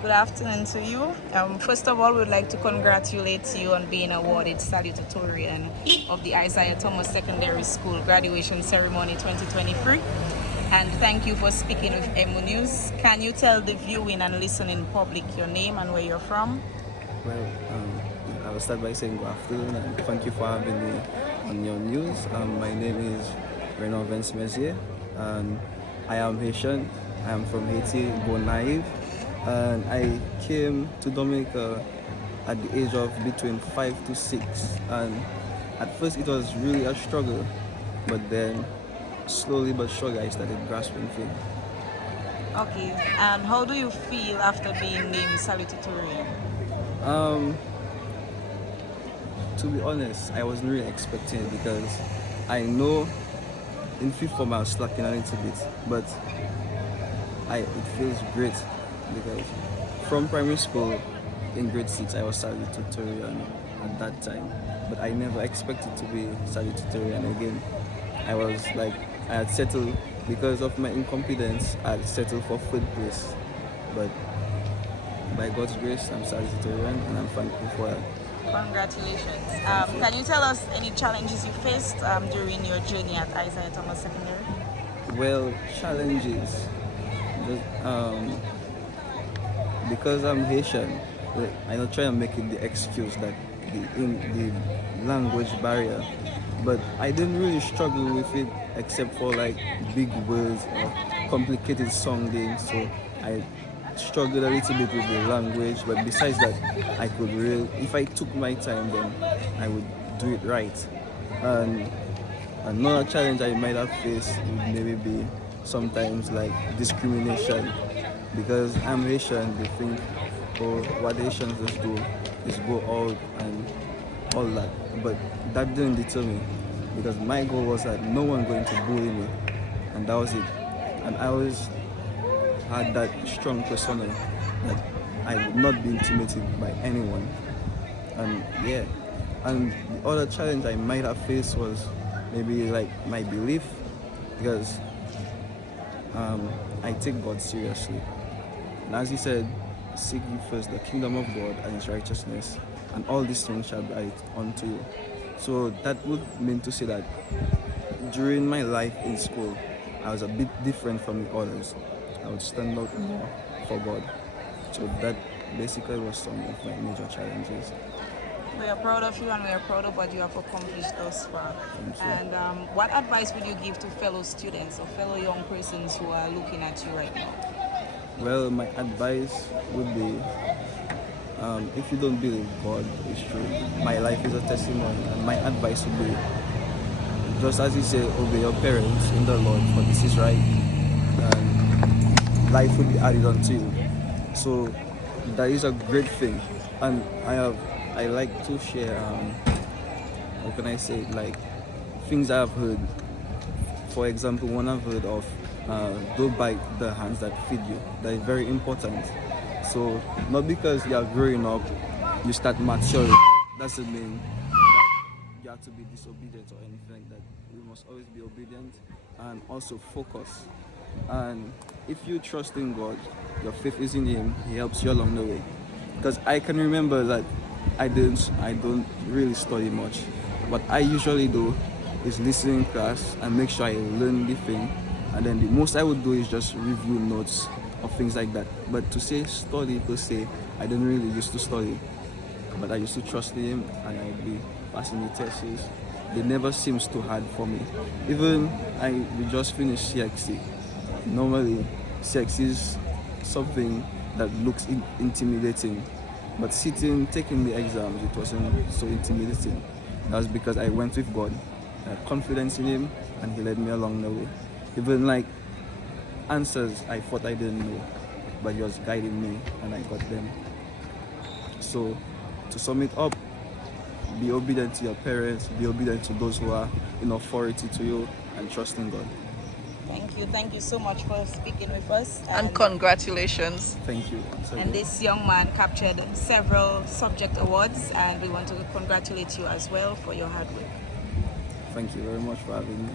Good afternoon to you. First of all, we'd like to congratulate you on being awarded Salutatorian of the Isaiah Thomas Secondary School Graduation Ceremony 2023. And thank you for speaking with EMU News. Can you tell the viewing and listening public your name and where you're from? Well, I will start by saying good afternoon and thank you for having me on your news. My name is Raynolvens Merzier and I am Haitian. I am from Haiti, born naive, and I came to Dominica at the age of between 5 to 6. And at first it was really a struggle, but then slowly but surely I started grasping things. Okay, and how do you feel after being named Salutatorian? To be honest, I wasn't really expecting it because I know in fifth form I was slacking a little bit, but it feels great because from primary school in grade 6 I was salutatorian at that time, but I never expected to be salutatorian again. I was like, I had settled because of my incompetence. I had settled for third place, but by God's grace I'm salutatorian and I'm thankful for that. Congratulations. Can you tell us any challenges you faced during your journey at Isaiah Thomas Secondary? Well, challenges. Because I'm Haitian, I'm not trying to make it the excuse that the language barrier, but I didn't really struggle with it except for like big words or complicated sounding. So I struggled a little bit with the language, but besides that, I could really, if I took my time, then I would do it right. And another challenge I might have faced would maybe be sometimes like discrimination, because I'm Haitian. They think, oh, what Haitians just do is go out and all that, but that didn't deter me because my goal was that no one going to bully me, and that was it. And I always had that strong persona that I would not be intimidated by anyone. And yeah, and the other challenge I might have faced was maybe like my belief, because I take God seriously. And as he said, seek ye first the kingdom of God and his righteousness, and all these things shall be added unto you. So that would mean to say that during my life in school, I was a bit different from the others. I would stand out more for God. So that basically was some of my major challenges. We are proud of you and we are proud of what you have accomplished thus far. Thank you. And what advice would you give to fellow students or fellow young persons who are looking at you right now? Well, my advice would be, if you don't believe God is true, my life is a testimony, and my advice would be, just as he said, obey your parents in the Lord, for this is right, and life will be added unto you. So that is a great thing, and I like to share, how can I say it, like things I have heard. For example, one I've heard of, don't bite the hands that feed you. That is very important. So not because you are growing up, you start maturing. Doesn't mean that you have to be disobedient or anything like that. We must always be obedient and also focus. And if you trust in God, your faith is in Him, He helps you along the way. Because I can remember that I don't really study much. What I usually do is listen in class and make sure I learn the thing, and then the most I would do is just review notes or things like that. But to say study per se, I didn't really used to study, but I used to trust in Him and I'd be passing the tests. They never seems too hard for me. Even we just finished CXC. Normally CXC is something that looks intimidating, but taking the exams, it wasn't so intimidating. That's because I went with God. I had confidence in Him and He led me along the way. Even like answers I thought I didn't know, but He was guiding me and I got them. So to sum it up, be obedient to your parents, be obedient to those who are in authority to you, and trust in God. Thank you so much for speaking with us. And congratulations. Thank you. And this young man captured several subject awards, and we want to congratulate you as well for your hard work. Thank you very much for having me.